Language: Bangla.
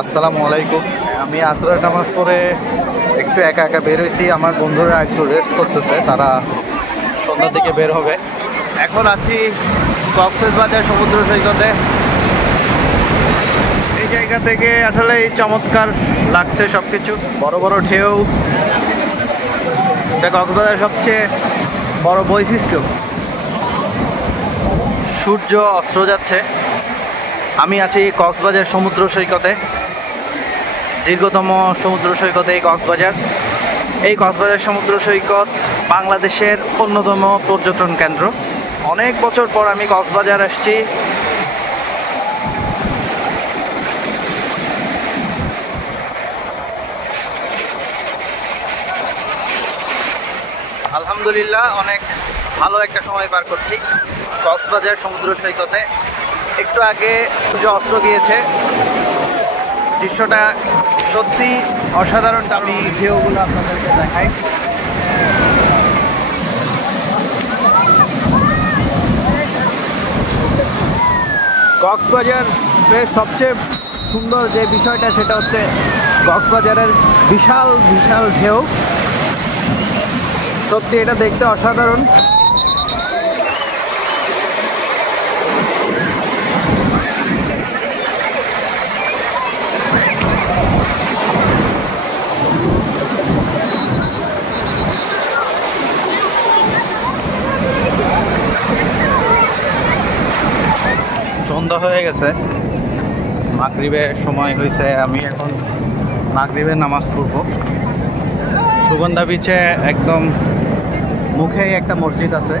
আসসালামু আলাইকুম। আমি আসরের নামাজ পড়ে একটু একা একা বের হয়েছি। আমার বন্ধুরা একটু রেস্ট করতেছে, তারা সন্ধ্যার দিকে বের হবে। এখন আছি কক্সবাজার সমুদ্র সৈকতে। এই জায়গা থেকে আসলে চমৎকার লাগছে সব কিছু, বড় বড় ঢেউ। এটা কক্সবাজারের সবচেয়ে বড় বৈশিষ্ট্য। সূর্য অস্ত যাচ্ছে। আমি আছি কক্সবাজার সমুদ্র সৈকতে, দীর্ঘতম সমুদ্র সৈকতে এই কক্সবাজার। এই কক্সবাজার সমুদ্র সৈকত বাংলাদেশের অন্যতম পর্যটন কেন্দ্র। অনেক বছর পর আমি কক্সবাজার আসছি। আলহামদুলিল্লাহ, অনেক ভালো একটা সময় পার করছি কক্সবাজার সমুদ্র সৈকতে। একটু আগে সূর্য অস্ত গিয়েছে, দৃশ্যটা সত্যি অসাধারণ। আমি ঢেউগুলো আপনাদেরকে দেখাই। কক্সবাজারের সবচেয়ে সুন্দর যে বিষয়টা সেটা হচ্ছে কক্সবাজারের বিশাল বিশাল ঢেউ। সত্যি এটা দেখতে অসাধারণ। সন্ধ্যা হয়ে গেছে, মাগরিবের সময় হয়েছে। আমি এখন মাগরিবের নামাজ পড়ব। সুগন্ধা বিচে একদম মুখেই একটা মসজিদ আছে।